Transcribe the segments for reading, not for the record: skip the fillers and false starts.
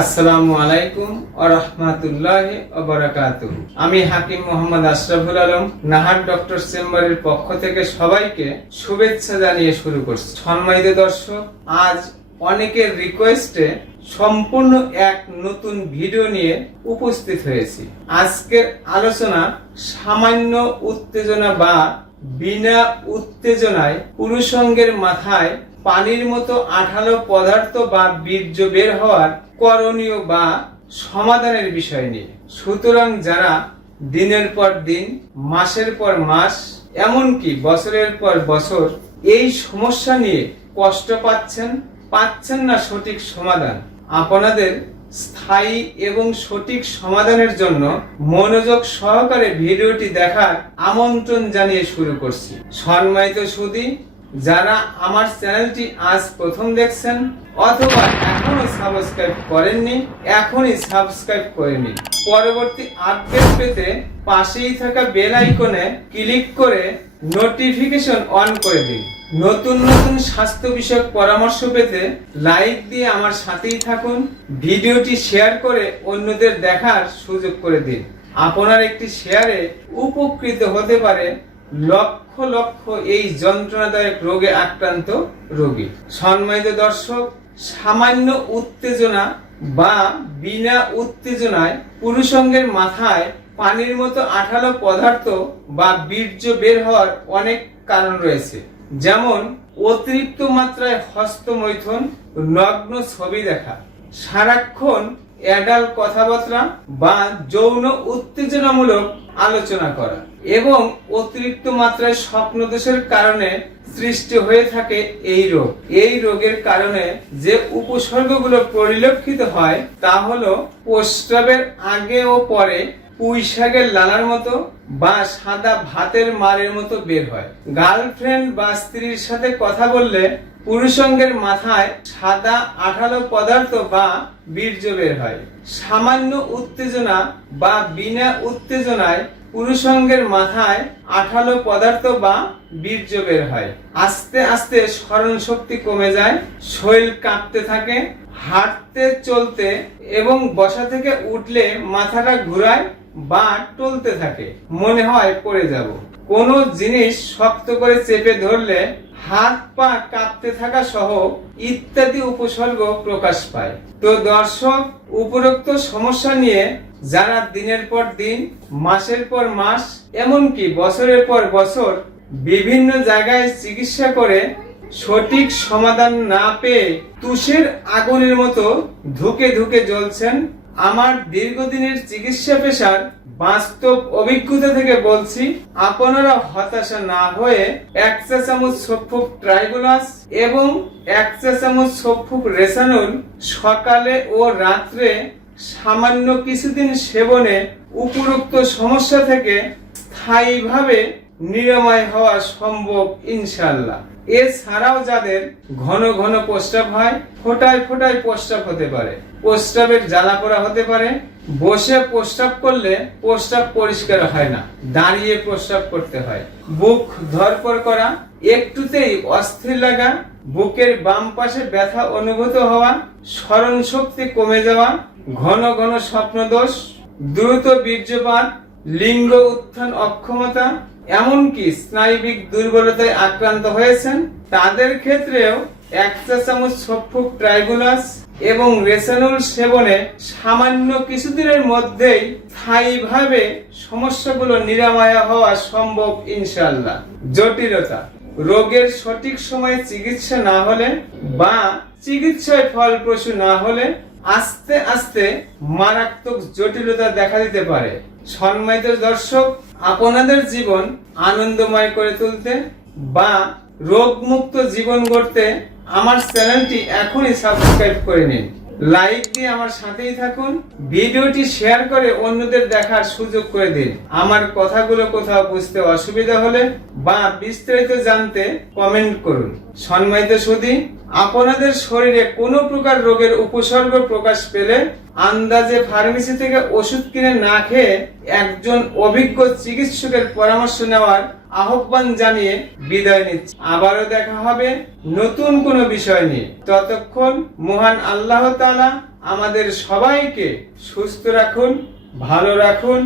আসসালামু আলাইকুম ওয়া রাহমাতুল্লাহি ওয়া বারাকাতুহু। আমি হাকিম মোহাম্মদ আশরাফুল আলম নাহার ডক্টর চেম্বারের পক্ষ থেকে সবাইকে শুভেচ্ছা জানিয়ে শুরু করছি। সম্মানিত দর্শক, আজ অনেকের রিকোয়েস্টে সম্পূর্ণ এক নতুন ভিডিও নিয়ে উপস্থিত হয়েছি। আজকের আলোচনা সামান্য উত্তেজনা বা বিনা উত্তেজনায় পুরুষাঙ্গের মাথায় পানির মতো আঠালো পদার্থ বা বীর্য বের হওয়ার করণীয় বা সমাধানের বিষয় নিয়ে। সুতরাং যারা দিনের পর দিন, মাসের পর মাস, এমনকি বছরের পর বছর এই সমস্যা নিয়ে কষ্ট পাচ্ছেন না সঠিক সমাধান, আপনাদের স্থায়ী এবং সঠিক সমাধানের জন্য মনোযোগ সহকারে ভিডিওটি দেখার আমন্ত্রণ জানিয়ে শুরু করছি। সম্মানিত সুধী, যারা আমার চ্যানেলটি আজ প্রথম দেখছেন অথবা এখনো সাবস্ক্রাইব করেননি, এখনই সাবস্ক্রাইব করে নিন। পরবর্তী আপডেট পেতে পাশেই থাকা বেল আইকনে ক্লিক করে নোটিফিকেশন অন করে দিন। নতুন নতুন স্বাস্থ্য বিষয়ক পরামর্শ পেতে লাইক দিয়ে আমার সাথেই থাকুন। ভিডিওটি শেয়ার করে অন্যদের দেখার সুযোগ করে দিন। আপনার একটি শেয়ারে উপকৃত হতে পারে লক্ষ লক্ষ এই যন্ত্রণাদায়ক রোগে আক্রান্ত রোগী। সম্মানিত দর্শক, সামান্য উত্তেজনা বা বিনা উত্তেজনায় পুরুষাঙ্গের মাথায় পানির মতো আঠালো পদার্থ বা বীর্য বের হওয়ার অনেক কারণ রয়েছে। যেমন অতিরিক্ত মাত্রায় হস্তমৈথুন, নগ্ন ছবি দেখা, সারাক্ষণ অ্যাডাল্ট কথাবার্তা বা যৌন উত্তেজনামূলক আলোচনা করা এবং অতিরিক্ত মাত্রায় স্বপ্নদোষের কারণে সৃষ্টি হয়ে থাকে এই রোগ। এই রোগের কারণে যে উপসর্গগুলো পরিলক্ষিত হয় তা হলো প্রস্রাবের আগে ও পরে পুঁইশাকের লালার মতো বা সাদা ভাতের মারের মতো বের হয়। গার্লফ্রেন্ড বা স্ত্রীর সাথে কথা বললে পুরুষাঙ্গের মাথায় সাদা আঠালো পদার্থ বা বীর্য বের হয়। সামান্য উত্তেজনা বা বিনা উত্তেজনায় পুরুষাঙ্গের মাথায় আঠালো পদার্থ বা বীর্য বের হয়। আস্তে আস্তে স্মরণ শক্তি কমে যায়, শরীর কাঁপতে থাকে, হাঁটতে চলতে এবং বসা থেকে উঠলে মাথাটা ঘুরায় বা টলতে থাকে, মনে হয় পড়ে যাব। কোনো জিনিস শক্ত করে চেপে ধরলে হাত পা কাঁপতে থাকা সহ ইত্যাদি উপসর্গ প্রকাশ পায়। তো দর্শক, উপরোক্ত সমস্যা নিয়ে যারা দিনের পর দিন, মাসের পর মাস, এমনকি বছরের পর বছর বিভিন্ন জায়গায় চিকিৎসা করে সঠিক সমাধান না পেয়ে তুষের আগুনের মতো ধুকে ধুকে জ্বলছেন, আমার দীর্ঘদিনের চিকিৎসা পেশার বাস্তব অভিজ্ঞতা থেকে বলছি, আপনারা হতাশা না হয়ে 1 চা চামচ সফুক ট্রাইগুলাস এবং 1 চা চামচ সফুক রেসানুল সকালে ও রাত্রে সামান্য কিছুদিন সেবনে উপরোক্ত সমস্যা থেকে স্থায়ীভাবে নিরাময় হওয়া সম্ভব ইনশাআল্লাহ। এছাড়াও যাদের ঘন ঘন প্রস্রাব হয়, ফোঁটায় ফোঁটায় প্রস্রাব হতে পারে, প্রস্রাবের জ্বালা পোড়া হতে পারে, বসে প্রস্রাব করলে প্রস্রাব পরিষ্কার হয় না, দাঁড়িয়ে প্রস্রাব করতে হয়, বুক ধড়ফড় করা, একটুতেই অস্থির লাগা, বুকের বাম পাশে ব্যথা অনুভূত হওয়া, স্মরণ শক্তি কমে যাওয়া, ঘন ঘন স্বপ্নদোষ, দ্রুত বীর্যপাত, লিঙ্গ উত্থান অক্ষমতা, এমনকি স্নায়বিক দুর্বলতায় আক্রান্ত হয়েছেন, তাদের ক্ষেত্রেও 1 চা চামচ সফুক ট্রাইগুলাস এবং রেসানুল সেবনে সামান্য কিছুদিনের মধ্যেই স্থায়ীভাবে সমস্যাগুলো নিরাময় হওয়া সম্ভব ইনশাআল্লাহ। জটিলতা: রোগের সঠিক সময়ে চিকিৎসা না হলে বা চিকিৎসায় ফলপ্রসূ না হলে আস্তে আস্তে মারাত্মক জটিলতা দেখা দিতে পারে। সম্মানিত দর্শক, আপনাদের জীবন আনন্দময় করে তুলতে বা রোগমুক্ত জীবন গড়তে আমার চ্যানেলটি এখনই সাবস্ক্রাইব করে নিন, লাইক দিয়ে আমার সাথেই থাকুন, ভিডিওটি শেয়ার করে অন্যদের দেখার সুযোগ করে দিন। আমার কথাগুলো কোথাও বুঝতে অসুবিধা হলে বা বিস্তারিত জানতে কমেন্ট করুন। সম্মানিত সুধী, আপনাদের শরীরে কোনো প্রকার রোগের উপসর্গ প্রকাশ পেলে আন্দাজে ফার্মেসি থেকে ওষুধ কিনে না খেয়ে একজন অভিজ্ঞ চিকিৎসকের পরামর্শ নেওয়ার আহ্বান জানিয়ে বিদায় নিচ্ছি। আবারও দেখা হবে নতুন কোনো বিষয় নিয়ে। ততক্ষণ মহান আল্লাহ তাআলা আমাদের সবাইকে সুস্থ রাখুন, ভালো রাখুন।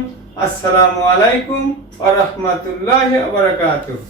আসসালামু আলাইকুম ওয়া রাহমাতুল্লাহি ওয়া বারাকাতুহু।